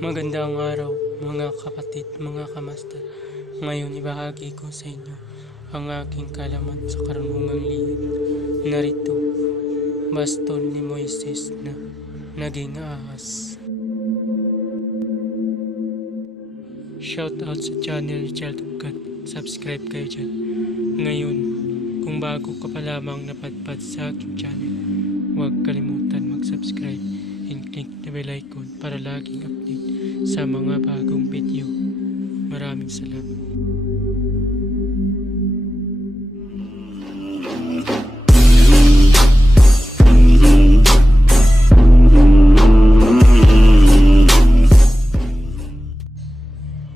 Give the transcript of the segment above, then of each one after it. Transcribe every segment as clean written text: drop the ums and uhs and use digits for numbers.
Magandang araw mga kapatid, mga kamaster. Ngayon ibahagi ko sa inyo ang aking kalaman sa karunungang lihim. Narito, baston ni Moises na naging ahas. Shout out sa channel ni Child of God. Subscribe kayo dyan. Ngayon, kung bago ka pa lamang napadpad sa aking channel, huwag kalimutan mag-subscribe and click the bell icon para laging update sa mga bagong video. Maraming salamat.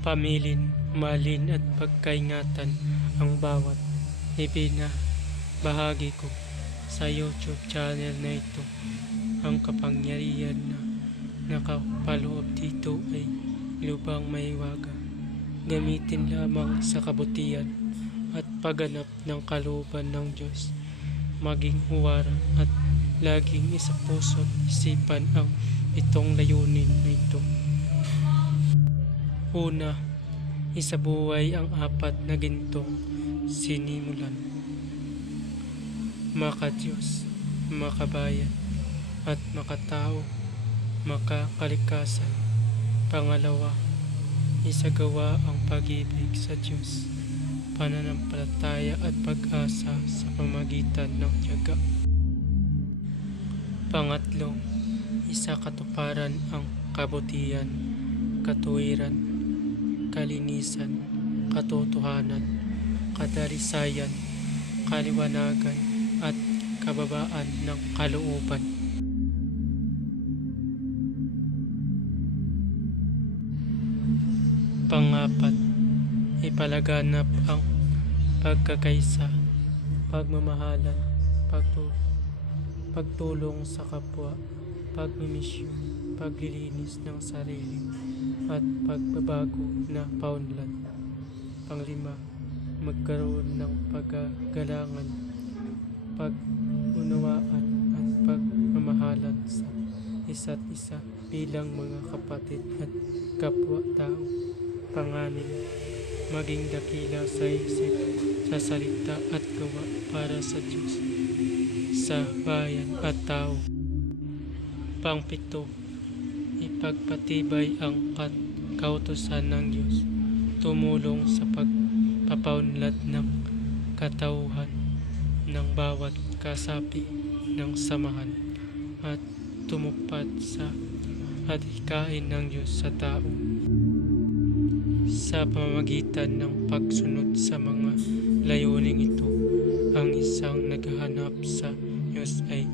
Pamilin, malin at pagkaingatan ang bawat ibinabahagi ko sa YouTube channel na ito. Ang kapangyarihan na nakapaloob dito ay lubang maiwaga. Gamitin lamang sa kabutihan at pagganap ng kalooban ng Diyos. Maging huwara at laging isa puso't isipan ang itong layunin na ito. Una, isabuhay ang apat na gintong sinimulan. Maka-Diyos, makabayan, at makatao, makakalikasan. Pangalawa, isagawa ang pag-ibig sa Diyos, pananampalataya at pag-asa sa pamagitan ng tiyaga. Pangatlo, isakatuparan ang kabutihan, katuwiran, kalinisan, katotohanan, kadalisayan, kaliwanagan, at kababaan ng kalooban. Pangapat, ipalaganap ang pagkakaisa, pagmamahalan, pagtulong sa kapwa, pagmimisyon, paglilinis ng sarili, at pagbabago na paunlad. Panglima, magkaroon ng paggalangan, pag-unawaan at pagmamahalan sa isa't isa bilang mga kapatid at kapwa-tao. Panganim, maging dakila sa isip, sa salita at gawa para sa Diyos, sa bayan at tao. Pangpito, ipagpatibay ang kautusan ng Diyos, tumulong sa pagpapaunlad ng katauhan ng bawat kasapi ng samahan at tumupad sa adhikain ng Diyos sa tao. Sa pamamagitan ng pagsunod sa mga layuning ito, ang isang naghahanap sa Diyos ay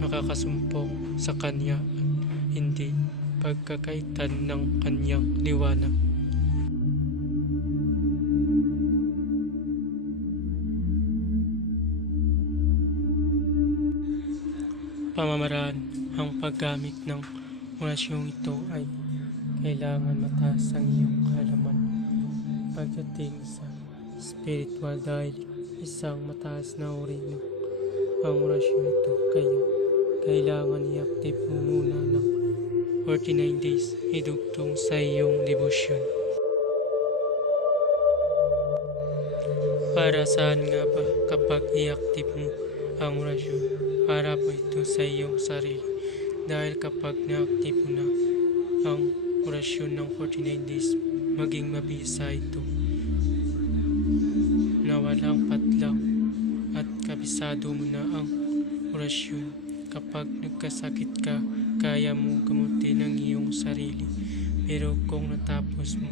makakasumpong sa Kanya at hindi pagkakaitan ng Kanyang liwanag. Pamamaraan, ang paggamit ng orasyong ito ay kailangan mataas ang iyong kaalaman pagdating sa spiritual dahil isang mataas na uri ang orasyon ito, kaya kailangan i-active mo muna ng 49 days idugtong sa iyong debosyon. Para saan nga ba kapag i-active mo ang orasyon? Para po ito sa iyong sarili, dahil kapag na-active mo na ang orasyon ng 49 days, maging mabisa ito na walang patlang at kabisado mo na ang orasyon. Kapag nagkasakit ka, kaya mo gamutin ang iyong sarili. Pero kung natapos mo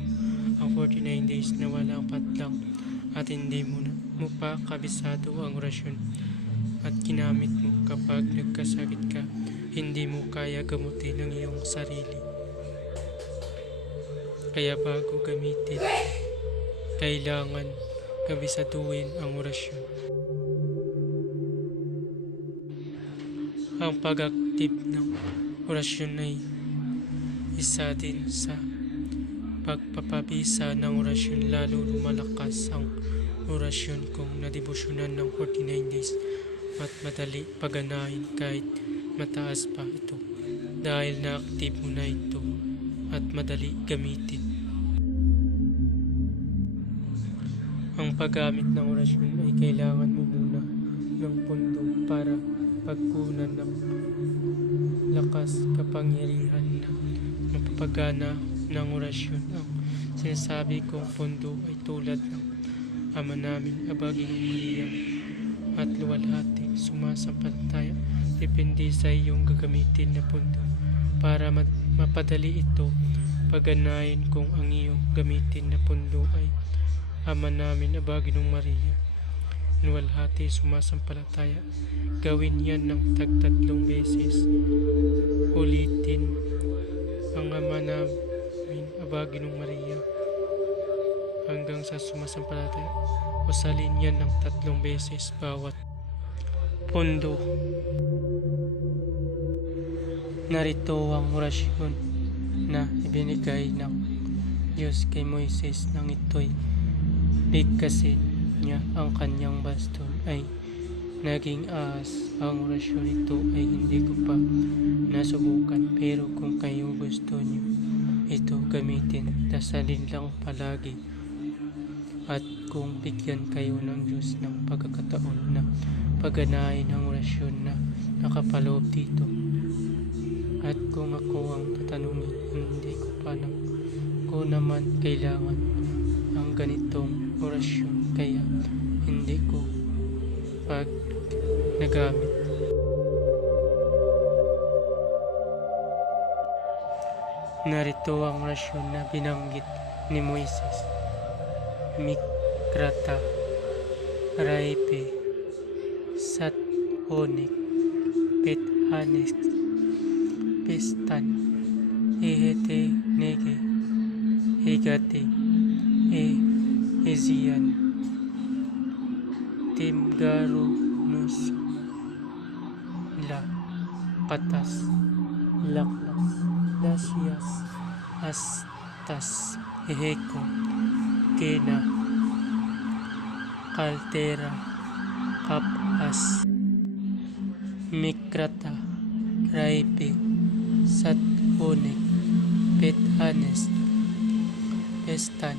ang 49 days na walang patlang at hindi mo pa kabisado ang orasyon at ginamit mo kapag nagkasakit ka, hindi mo kaya gamutin ang iyong sarili. Kaya bago gamitin, kailangan kabisaduhin ang orasyon. Ang pag-active ng orasyon ay isa din sa pagpapabisa ng orasyon, lalo lumalakas ang orasyon kung nadebosyonan ng 49 days at madali paganahin kahit mataas pa ito dahil na-active mo na ito at madali gamitin. Ang paggamit ng orasyon ay kailangan mo muna ng pundo para pagkunan ng lakas kapangyarihan na mapapagana ng orasyon. Ang sinasabi kong pundo ay tulad ng Ama namin, Aba, Ginoong Maria at luwalhati sumasampalataya. Depende sa iyong gagamitin na pundo para mapadali ito paganahin. Kung ang iyong gamitin na pundo ay Ama namin, Aba, Ginoong Maria, luwalhati sumasampalataya, gawin yan ng tag-3 beses. Ulitin ang Ama namin, Aba, Ginoong Maria hanggang sa sumasampalataya, o salin yan ng 3 beses bawat pundo. Narito ang orasyon na ibinigay ng Diyos kay Moises. Nang ito'y bigkasin niya ang kanyang baston ay naging ahas. Ang orasyon ito ay hindi ko pa nasubukan, pero kung kayo gusto niyo ito gamitin, dasalin lang palagi. At kung bigyan kayo ng Diyos ng pagkakataon na pagganahin ang orasyon na nakapaloob dito, at kung ako ang tatanungin, hindi ko naman kailangan ang ganitong orasyon, kaya hindi ko pag nagamit. Narito ang orasyon na binanggit ni Moises. Mikrata, Raipe, Sat Onik, Pethanes, Pistan, Ehete Nege, Higate, Ezian, Timgaro Nus, La, Patas, Laklas, Lasias, Astas, Eheko, Kena, Kaltera, Kapas, Mikrata, Raipe, Sat Onik, Pethanes, Pestan,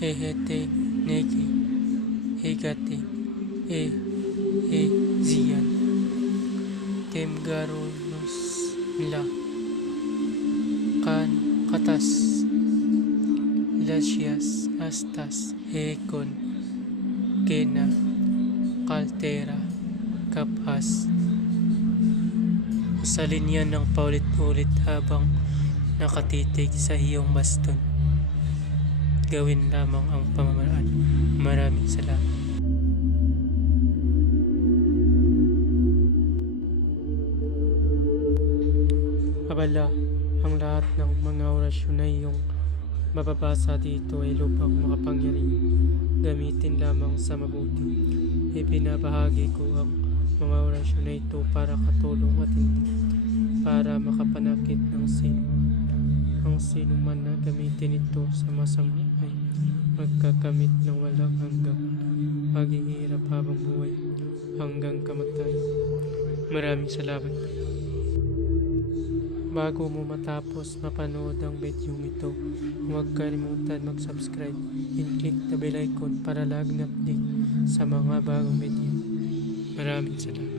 Ehete Nege, Higate, Ezian, Temgaronos, La, Katas, Lasias, Astas, Hekon, Kena, Kaltera, Kapas. Usalin yan ng paulit-ulit habang nakatitig sa iyong baston. Gawin lamang ang pamamaraan. Maraming salamat. Abala, ang lahat ng mga orasyon na iyong mababasa dito ay lupang makapangyarihan. Gamitin lamang sa mabuti. Ibinabahagi ko ang mga orasyon na ito para katulong at hindi para makapanakit ng sino. Ang sino man na gamitin ito sa masama ay magkakamit ng walang hanggang paghihirap habang buhay hanggang kamatayan. Maraming salamat. Bago mo matapos mapanood ang video ito, huwag kalimutan mag-subscribe and click the bell icon para lagi na update sa mga bagong video. Maraming salamat.